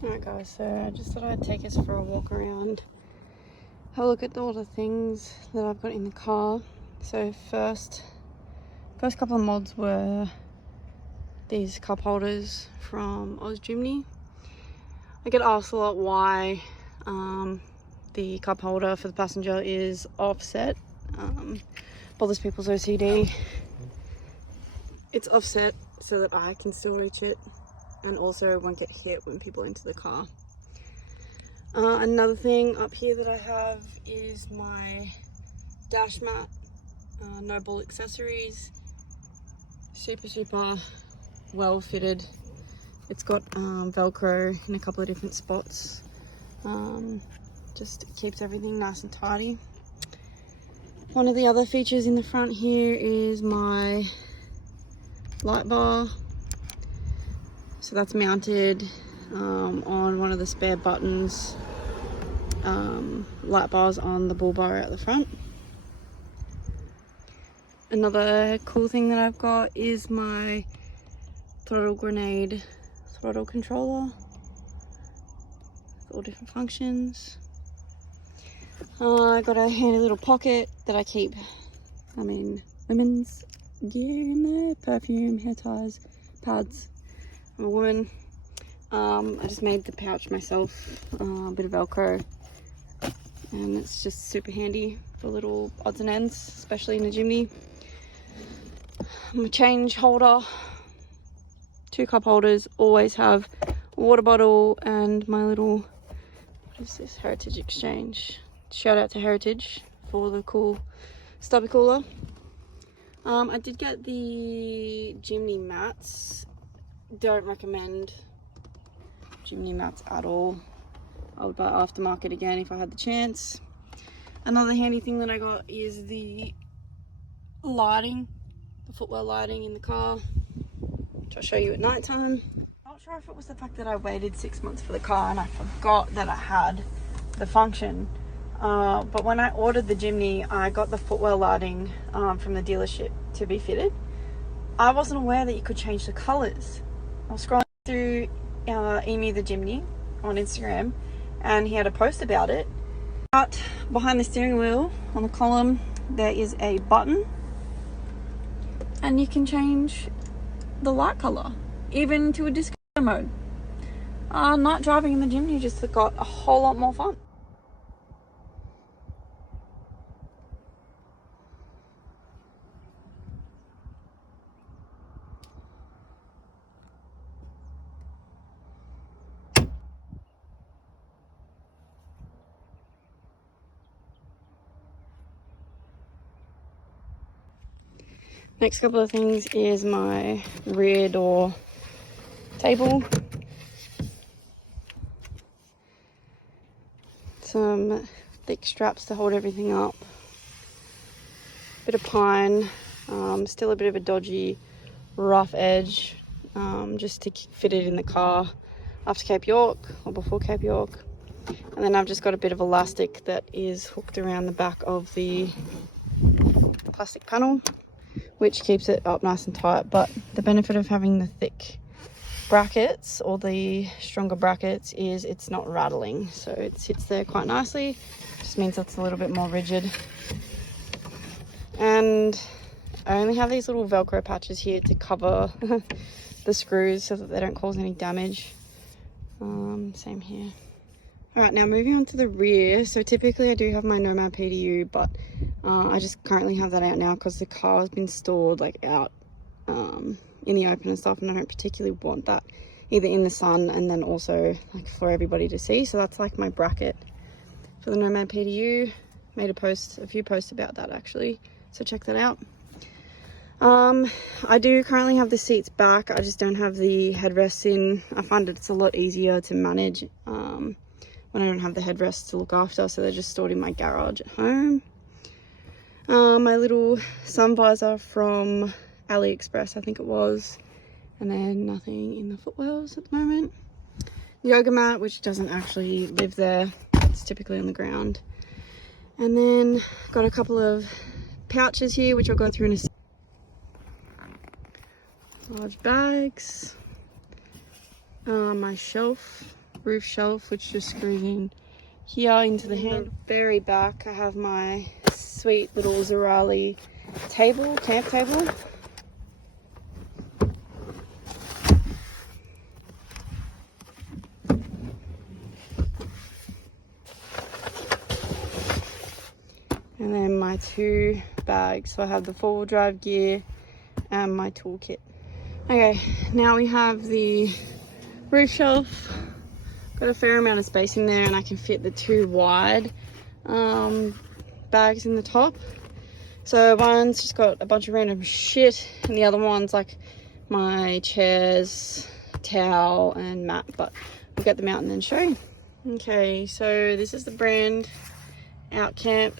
Alright guys, so I just thought I'd take us for a walk around, have a look at all the things that I've got in the car. So first couple of mods were these cup holders from Ozjimny. I get asked a lot why the cup holder for the passenger is offset. Bothers people's OCD. It's offset so that I can still reach it and also won't get hit when people enter the car. Another thing up here that I have is my dash mat, no ball accessories, super well fitted. It's got Velcro in a couple of different spots, just keeps everything nice and tidy. One of the other features in the front here is my light bar. So that's mounted on one of the spare buttons. Light bars on the bull bar at the front. Another cool thing that I've got is my throttle grenade throttle controller. All different functions. I got a handy little pocket that I keep, women's gear in there, perfume, hair ties, pads. I'm a woman. I just made the pouch myself, a bit of Velcro, and it's just super handy for little odds and ends, especially in a Jimny. My change holder, 2 cup holders, always have a water bottle and my little, what is this, Heritage Exchange. Shout out to Heritage for the cool stubby cooler. I did get the Jimny mats. Don't recommend Jimny mats at all. I would buy aftermarket again if I had the chance. Another handy thing that I got is the lighting, the footwell lighting in the car, which I'll show you at night time. Not sure if it was the fact that I waited 6 months for the car and I forgot that I had the function. But when I ordered the Jimny, I got the footwell lighting from the dealership to be fitted. I wasn't aware that you could change the colours. I was scrolling through Emu the Jimny on Instagram and he had a post about it. But behind the steering wheel on the column there is a button and you can change the light colour even to a disco mode. Night driving in the Jimny just got a whole lot more fun. Next couple of things is my rear door table. Some thick straps to hold everything up. Bit of pine, still a bit of a dodgy, rough edge, just to fit it in the car after Cape York or before Cape York. And then I've just got a bit of elastic that is hooked around the back of the plastic panel, which keeps it up nice and tight. But the benefit of having the thick brackets or the stronger brackets is it's not rattling, so it sits there quite nicely. Just means it's a little bit more rigid. And I only have these little Velcro patches here to cover the screws so that they don't cause any damage. Same here. Alright, now moving on to the rear. So typically I do have my Nomad PDU, but I just currently have that out now because the car has been stored like out in the open and stuff, and I don't particularly want that either in the sun and then also like for everybody to see. So that's like my bracket for the Nomad PDU. Made a few posts about that actually, so check that out. I do currently have the seats back. I just don't have the headrests in. I find it's a lot easier to manage when I don't have the headrests to look after, so they're just stored in my garage at home. My little sun visor from AliExpress, I think it was, and then nothing in the footwells at the moment. The yoga mat, which doesn't actually live there, it's typically on the ground. And then got a couple of pouches here, which I'll go through in a second. Large bags, my shelf roof shelf, which just screws in here into the hand. Very back, I have my sweet little Zorali table, camp table. And then my 2 bags. So I have the 4-wheel drive gear and my toolkit. Okay, now we have the roof shelf. Got a fair amount of space in there, and I can fit the 2 wide bags in the top. So one's just got a bunch of random shit, and the other one's like my chairs, towel and mat, but I'll get them out and then show you. Okay, so this is the brand Outcamp.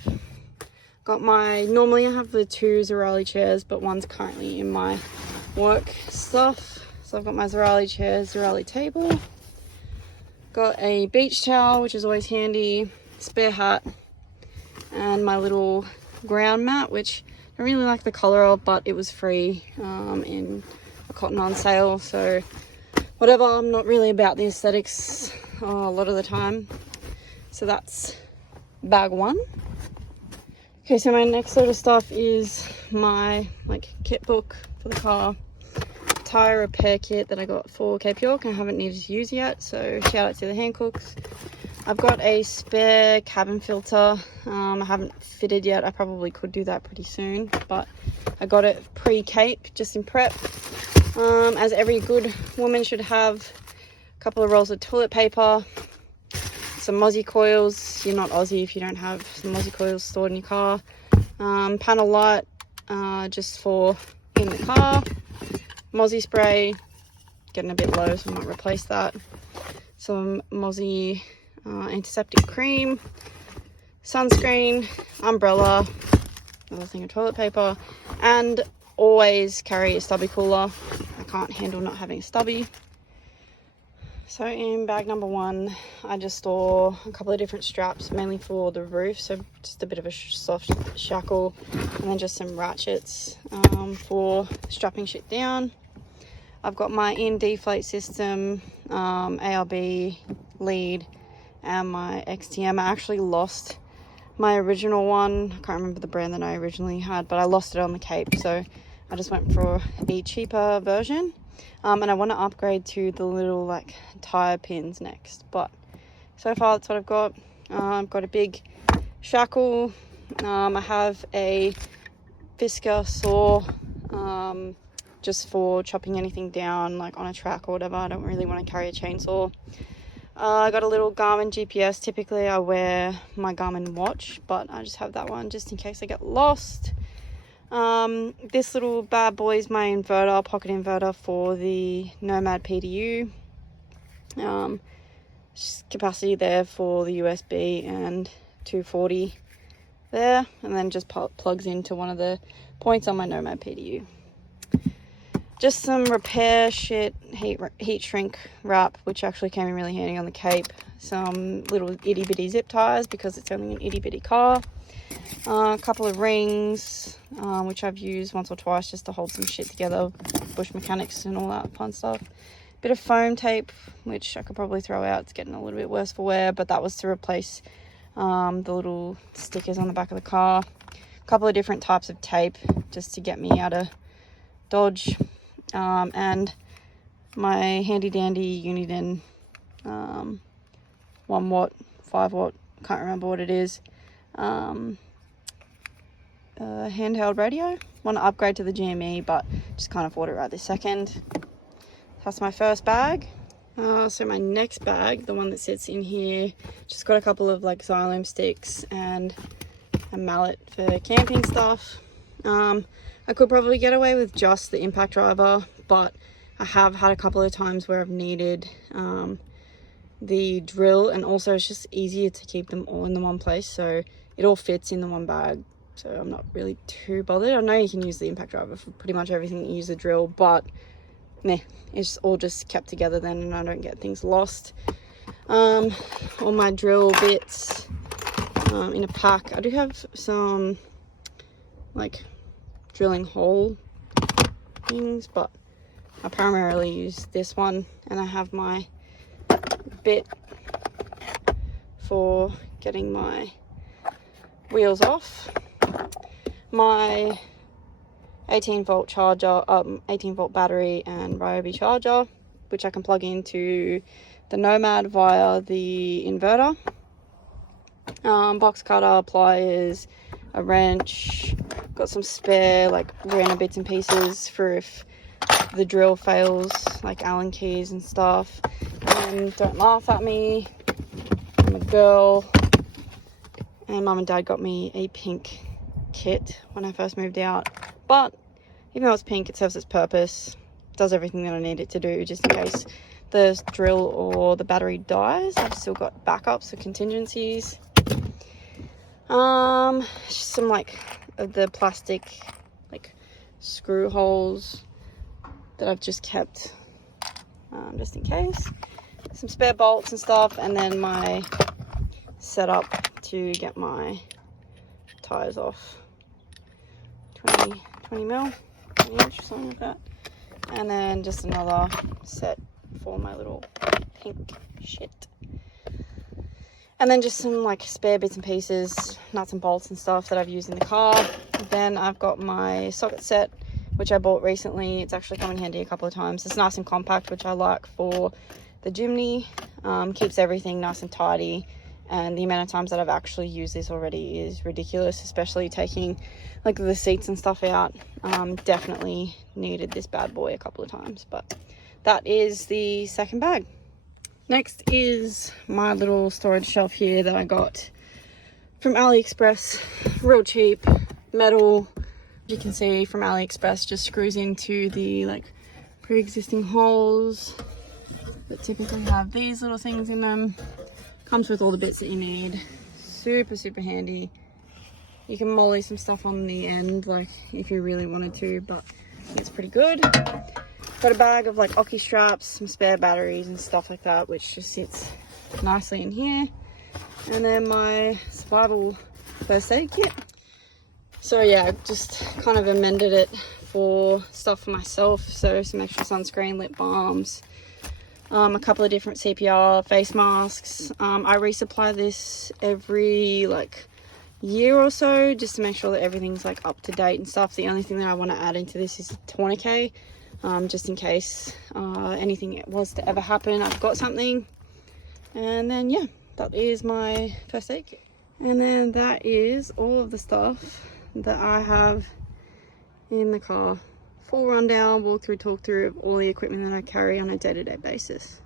Got my, normally I have the 2 Zorali chairs, but one's currently in my work stuff. So I've got my Zorali chair, Zorali table. Got a beach towel, which is always handy, spare hat, and my little ground mat, which I really like the color of, but it was free in a cotton on sale. So whatever, I'm not really about the aesthetics a lot of the time. So that's bag 1. Okay, so my next sort of stuff is my kit book for the car, tire repair kit that I got for Cape York and I haven't needed to use yet, so shout out to the Hancooks. I've got a spare cabin filter. I haven't fitted yet. I probably could do that pretty soon, but I got it pre-Cape, just in prep. As every good woman should have, a couple of rolls of toilet paper, some Mozzie coils. You're not Aussie if you don't have some Mozzie coils stored in your car. Panel light, just for in the car. Mozzie spray, getting a bit low, so I might replace that. Some Mozzie antiseptic cream, sunscreen, umbrella, another thing of toilet paper, and always carry a stubby cooler. I can't handle not having a stubby. So in bag number 1, I just store a couple of different straps, mainly for the roof, so just a bit of a soft shackle, and then just some ratchets for strapping shit down. I've got my in-deflate system, ARB lead, and my XTM. I actually lost my original one. I can't remember the brand that I originally had, but I lost it on the Cape, so I just went for a cheaper version. And I want to upgrade to the little tire pins next, but so far that's what I've got. I've got a big shackle. I have a Fisker saw just for chopping anything down on a track or whatever. I don't really want to carry a chainsaw. I got a little Garmin GPS. Typically I wear my Garmin watch, but I just have that one just in case I get lost. This little bad boy is my inverter, pocket inverter for the Nomad PDU. Capacity there for the USB and 240 there, and then just plugs into one of the points on my Nomad PDU. Just some repair shit, heat shrink wrap, which actually came in really handy on the Cape. Some little itty bitty zip ties because it's only an itty bitty car. A couple of rings, which I've used once or twice just to hold some shit together, bush mechanics and all that fun stuff. Bit of foam tape, which I could probably throw out. It's getting a little bit worse for wear, but that was to replace the little stickers on the back of the car. A couple of different types of tape just to get me out of Dodge. And my handy dandy Uniden 1 watt, 5 watt, can't remember what it is, handheld radio. Want to upgrade to the GME, but just can't afford it right this second. That's my first bag. So my next bag, the one that sits in here, just got a couple of xylem sticks and a mallet for camping stuff. I could probably get away with just the impact driver, but I have had a couple of times where I've needed the drill, and also it's just easier to keep them all in the one place, so it all fits in the one bag, so I'm not really too bothered. I know you can use the impact driver for pretty much everything. You use the drill, but it's all just kept together then, and I don't get things lost. All my drill bits in a pack. I do have some drilling hole things, but I primarily use this one, and I have my bit for getting my wheels off. My 18-volt charger, 18-volt battery and Ryobi charger, which I can plug into the Nomad via the inverter. Box cutter, pliers, a wrench, got some spare like random bits and pieces for if the drill fails, like Allen keys and stuff. And don't laugh at me, I'm a girl, and mum and dad got me a pink kit when I first moved out, but even though it's pink, it serves its purpose, does everything that I need it to do, just in case the drill or the battery dies. I've still got backups or contingencies. Just some like the plastic like screw holes that I've just kept just in case, some spare bolts and stuff, and then my setup to get my tires off, 20 mil, 20 inch, something like that, and then just another set for my little pink shit. And then just some like spare bits and pieces, nuts and bolts and stuff that I've used in the car. Then I've got my socket set, which I bought recently. It's actually come in handy a couple of times. It's nice and compact, which I like for the Jimny. Keeps everything nice and tidy. And the amount of times that I've actually used this already is ridiculous, especially taking like the seats and stuff out. Definitely needed this bad boy a couple of times, but that is the second bag. Next is my little storage shelf here that I got from AliExpress, real cheap, metal. You can see from AliExpress, just screws into the like pre-existing holes that typically have these little things in them. Comes with all the bits that you need. Super handy. You can molly some stuff on the end, like if you really wanted to, but I think it's pretty good. Got a bag of like Oki straps, some spare batteries and stuff like that, which just sits nicely in here. And then my survival first aid kit. So yeah, I just kind of amended it for stuff for myself. So some extra sunscreen, lip balms, a couple of different CPR face masks. I resupply this every like year or so, just to make sure that everything's like up to date and stuff. The only thing that I want to add into this is a tourniquet. Just in case anything was to ever happen, I've got something. And then yeah, that is my first aid kit. And then that is all of the stuff that I have in the car. Full rundown, walk through, talk through of all the equipment that I carry on a day-to-day basis.